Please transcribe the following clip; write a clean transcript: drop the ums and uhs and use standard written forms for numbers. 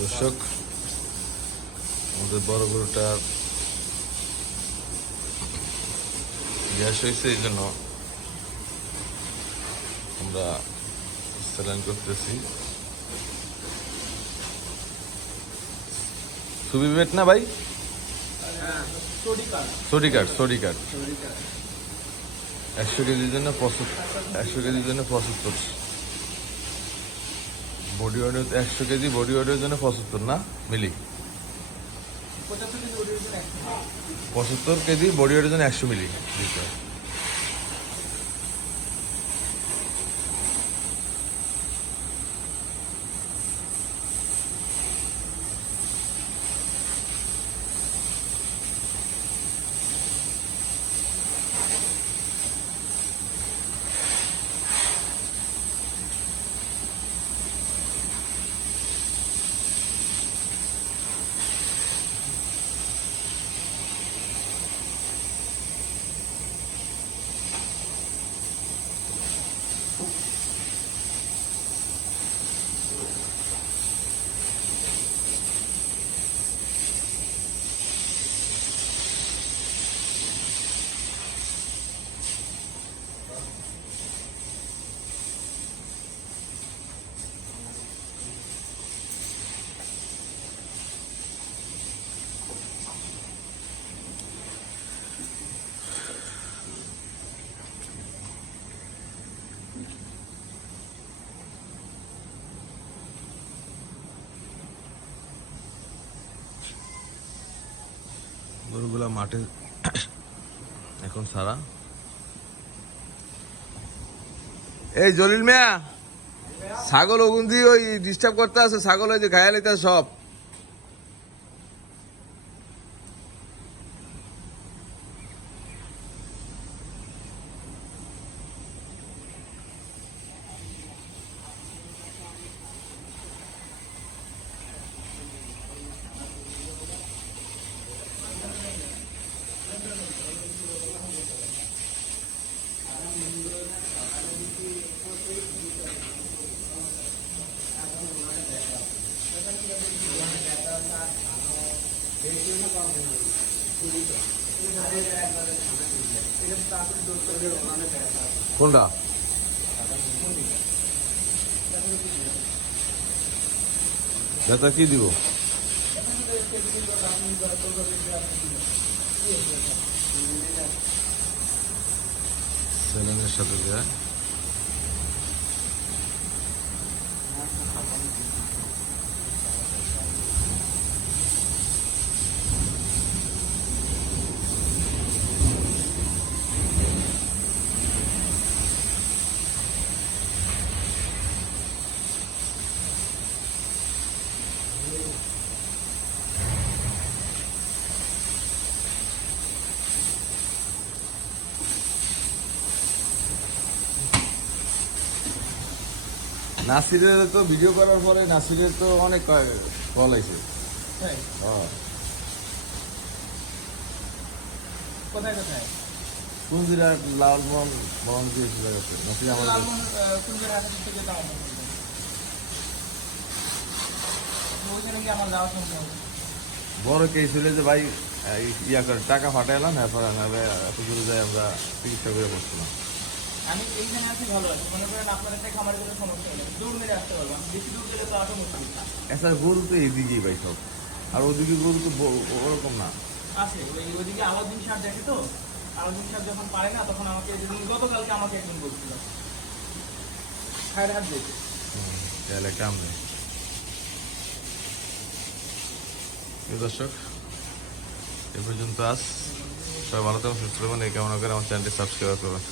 দর্শক, আমাদের বড় গরুটার গ্যাস হয়েছে, এই জন্য আমরা স্যালাইন করতেছি। সুবিবেট না ভাই? সরি কার্ড 100 কেজির জন্য 75। বডি ওয়েট 100 কেজি, বডি ওয়েটের জন্য 75 না মিলি? 75 কেজি বডি ওয়েটের জন্য 100 মিলি দিতে হয়। গরুগুলা মাঠে এখন সারা। এই জলিল মিয়া, ছাগল ওগুন দিয়ে ওই ডিস্টার্ব করতে আছে, ছাগল ওই যে গায়ে নিতে সব। কোনটা? ব্যথা কি দিব? স্যালাইনের সাথে দেয়। নাসিরের তো ভিডিও করার পরে নাসিরের তো অনেক কল আইছে। কুঞ্জিরাট লালমোহন বরং দিয়েছিল নাসির আমার বড় কেস হলে যে ভাই ইয়া করে টাকা ফাটাইলাম, এরপর এত দূরে যাই আমরা চিকিৎসা করে বসছিলাম। আমি এইখানে আছি, ভালো আছি। মনে করেন আপনার একটা খামারের কোনো সমস্যা নেই, দৌড় মেরে আসতে পারবো। বেশি দূর গেলে তো আসা মুশকিল। আচ্ছা, গরু তো এইদিকেই ভাই সব, আর ওদিকে গরু তো ওরকম না আছে। ওইদিকে আলাউদ্দিন সাহেব দেখে তো, আলাউদ্দিন সাহেব যখন পারে না তখন আমাকে, যেদিন গতকালকে আমাকে একজন বলছিল খায়ের হাত দিয়েছে। তাহলে কাম নেই। দর্শক, এ পর্যন্ত আজ সবাই ভালো থাকবেন, সুস্থ থাকবেন, এই কামনা করে আমার চ্যানেলটি সাবস্ক্রাইব করবেন।